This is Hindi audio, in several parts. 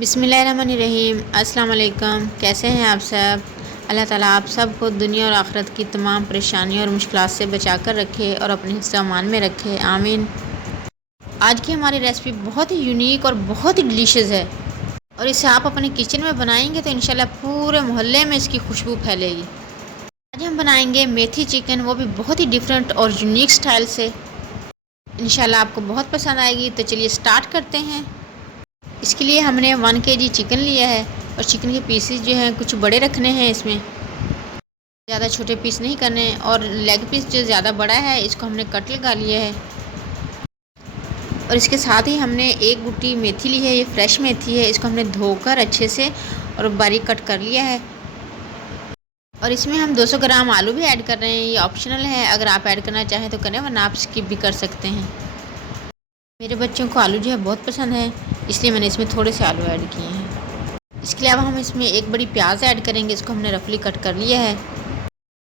बिस्मिल्लाहिर्रहमानिर्रहीम। अस्सलाम वालेकुम। कैसे हैं आप सब? अल्लाह ताला आप सबको दुनिया और आखिरत की तमाम परेशानियों और मुश्किलात से बचा कर रखे और अपने हिफ्ज़ अमान में रखे, आमीन। आज की हमारी रेसिपी बहुत ही यूनिक और बहुत ही डिलीशियस है और इसे आप अपने किचन में बनाएंगे तो इंशाल्लाह पूरे मोहल्ले में इसकी खुशबू फैलेगी। आज हम बनाएंगे मेथी चिकन, वो भी बहुत ही डिफरेंट और यूनिक स्टाइल से। इंशाल्लाह आपको बहुत पसंद आएगी। तो चलिए स्टार्ट करते हैं। इसके लिए हमने 1 kg चिकन लिया है और चिकन के पीसेस जो हैं कुछ बड़े रखने हैं, इसमें ज़्यादा छोटे पीस नहीं करने। और लेग पीस जो ज़्यादा बड़ा है इसको हमने कट लगा लिया है। और इसके साथ ही हमने एक गुट्टी मेथी ली है, ये फ्रेश मेथी है। इसको हमने धोकर अच्छे से और बारीक कट कर लिया है। और इसमें हम 200 ग्राम आलू भी ऐड कर रहे हैं। ये ऑप्शनल है, अगर आप ऐड करना चाहें तो करें, वरना आप स्किप भी कर सकते हैं। मेरे बच्चों को आलू जो है बहुत पसंद है, इसलिए मैंने इसमें थोड़े से आलू ऐड किए हैं। इसके अलावा हम इसमें एक बड़ी प्याज ऐड करेंगे, इसको हमने रफली कट कर लिया है।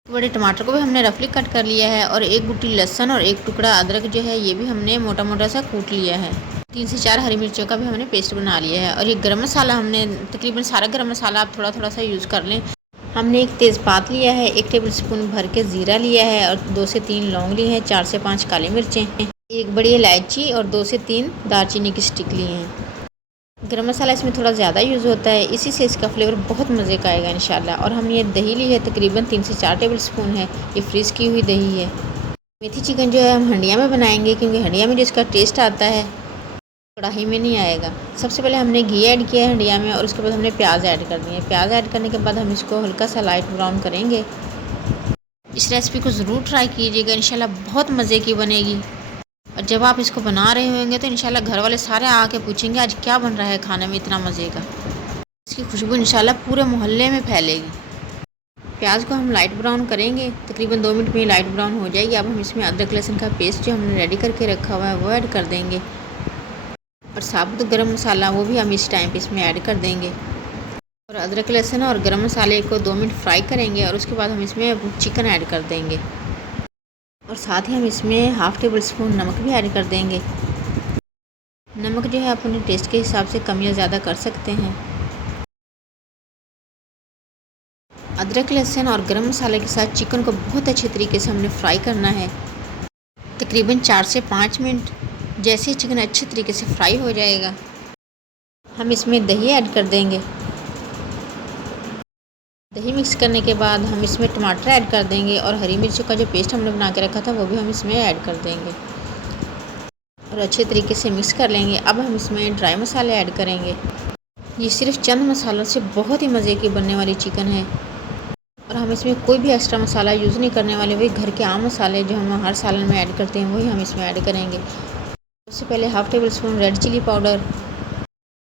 बड़े टमाटर को भी हमने रफली कट कर लिया है। और एक गुट्टी लहसुन और एक टुकड़ा अदरक जो है ये भी हमने मोटा मोटा सा कूट लिया है। 3 से 4 हरी मिर्चों का भी हमने पेस्ट बना लिया है। और ये गरम मसाला हमने तकरीबन सारा गरम मसाला आप थोड़ा थोड़ा सा यूज़ कर लें। हमने एक तेज़पात लिया है, 1 टेबल स्पून भर के ज़ीरा लिया है और 2 से 3 लौंग लिए हैं, 4 से 5 काली मिर्चें हैं, एक बड़ी इलायची और 2 से 3 दालचीनी की स्टिक लिए हैं। गरम मसाला इसमें थोड़ा ज़्यादा यूज़ होता है, इसी से इसका फ्लेवर बहुत मज़े का आएगा इंशाल्लाह। और हम ये दही ली है, तकरीबन 3 से 4 टेबल स्पून है, ये फ्रीज़ की हुई दही है। मेथी चिकन जो है हम हंडिया में बनाएंगे, क्योंकि हंडिया में जो इसका टेस्ट आता है कढ़ाई में नहीं आएगा। सबसे पहले हमने घी ऐड किया है हंडिया में और उसके बाद हमने प्याज ऐड कर दिए। प्याज ऐड करने के बाद हम इसको हल्का सा लाइट ब्राउन करेंगे। इस रेसिपी को ज़रूर ट्राई कीजिएगा, इंशाल्लाह बहुत मज़े की बनेगी। और जब आप इसको बना रहे होंगे तो इंशाल्लाह घर वाले सारे आके पूछेंगे आज क्या बन रहा है खाने में इतना मज़े का। इसकी खुशबू इंशाल्लाह पूरे मोहल्ले में फैलेगी। प्याज को हम लाइट ब्राउन करेंगे, तकरीबन 2 मिनट में लाइट ब्राउन हो जाएगी। अब हम इसमें अदरक लहसुन का पेस्ट जो हमने रेडी करके रखा हुआ है वो ऐड कर देंगे। और साबुत गरम मसाला वो भी हम इस टाइम पे इसमें ऐड कर देंगे। और अदरक लहसुन और गरम मसाले को 2 मिनट फ्राई करेंगे और उसके बाद हम इसमें चिकन ऐड कर देंगे। और साथ ही हम इसमें हाफ़ टेबल स्पून नमक भी ऐड कर देंगे। नमक जो है अपने टेस्ट के हिसाब से कम या ज़्यादा कर सकते हैं। अदरक लहसुन और गरम मसाले के साथ चिकन को बहुत अच्छे तरीके से हमने फ्राई करना है, तकरीबन 4 से 5 मिनट। जैसे ही चिकन अच्छे तरीके से फ्राई हो जाएगा हम इसमें दही ऐड कर देंगे। दही मिक्स करने के बाद हम इसमें टमाटर ऐड कर देंगे और हरी मिर्चों का जो पेस्ट हमने बना के रखा था वो भी हम इसमें ऐड कर देंगे और अच्छे तरीके से मिक्स कर लेंगे। अब हम इसमें ड्राई मसाले ऐड करेंगे। ये सिर्फ चंद मसालों से बहुत ही मज़े की बनने वाली चिकन है और हम इसमें कोई भी एक्स्ट्रा मसाला यूज़ नहीं करने वाले। वही घर के आम मसाले जो हम हर सालन में ऐड करते हैं वही हम इसमें ऐड करेंगे। सबसे पहले half tablespoon red chilli powder,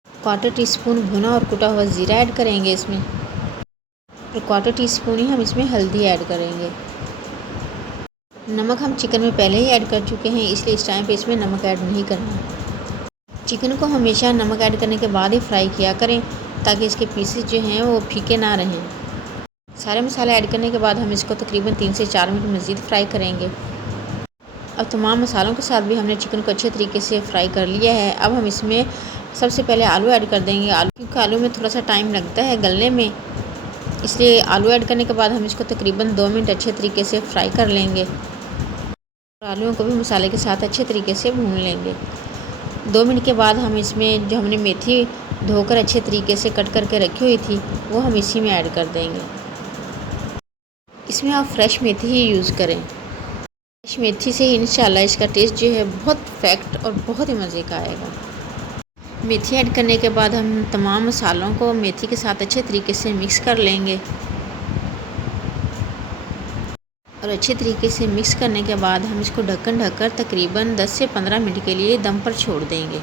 1/4 teaspoon भुना और कुटा हुआ ज़ीरा ऐड करेंगे इसमें। और 1/4 टीस्पून ही हम इसमें हल्दी ऐड करेंगे। नमक हम चिकन में पहले ही ऐड कर चुके हैं, इसलिए इस टाइम पे इसमें नमक ऐड नहीं करना। चिकन को हमेशा नमक ऐड करने के बाद ही फ्राई किया करें, ताकि इसके पीसेस जो हैं वो फीके ना रहें। सारे मसाले ऐड करने के बाद हम इसको तकरीबन 3 से 4 मिनट मज़ीद फ्राई करेंगे। अब तमाम मसालों के साथ भी हमने चिकन को अच्छे तरीके से फ्राई कर लिया है। अब हम इसमें सबसे पहले आलू ऐड कर देंगे। क्योंकि आलू में थोड़ा सा टाइम लगता है गलने में, इसलिए आलू ऐड करने के बाद हम इसको तकरीबन 2 मिनट अच्छे तरीके से फ्राई कर लेंगे और आलूओं को भी मसाले के साथ अच्छे तरीके से भून लेंगे। 2 मिनट के बाद हम इसमें जो हमने मेथी धोकर अच्छे तरीके से कट करके रखी हुई थी वो हम इसी में ऐड कर देंगे। इसमें आप फ्रेश मेथी ही यूज़ करें। फ्रेश मेथी से ही इंशाल्लाह इसका टेस्ट जो है बहुत परफेक्ट और बहुत ही मज़े का आएगा। मेथी ऐड करने के बाद हम तमाम मसालों को मेथी के साथ अच्छे तरीके से मिक्स कर लेंगे। और अच्छे तरीके से मिक्स करने के बाद हम इसको ढक्कन ढककर तकरीबन 10 से 15 मिनट के लिए दम पर छोड़ देंगे।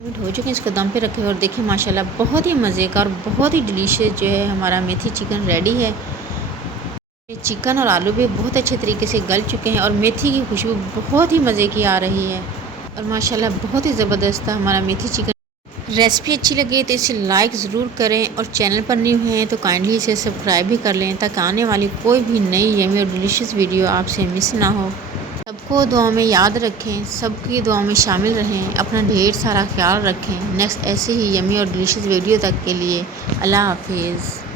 मिनट हो चुके हैं इसको दम पे रखे और देखिए माशाल्लाह बहुत ही मज़े का और बहुत ही डिलीशियस जो है हमारा मेथी चिकन रेडी है। चिकन और आलू भी बहुत अच्छे तरीके से गल चुके हैं और मेथी की खुशबू बहुत ही मज़े की आ रही है और माशाल्लाह बहुत ही ज़बरदस्त था हमारा मेथी चिकन। रेसिपी अच्छी लगे तो इसे लाइक ज़रूर करें और चैनल पर न्यू हैं तो काइंडली इसे सब्सक्राइब भी कर लें, ताकि आने वाली कोई भी नई यमी और डिलीशियस वीडियो आपसे मिस ना हो। सबको सबको दुआ में याद रखें, सबकी दुआ में शामिल रहें, अपना ढेर सारा ख्याल रखें। नेक्स्ट ऐसे ही यमी और डिलीशियस वीडियो तक के लिए अल्लाह हाफिज़।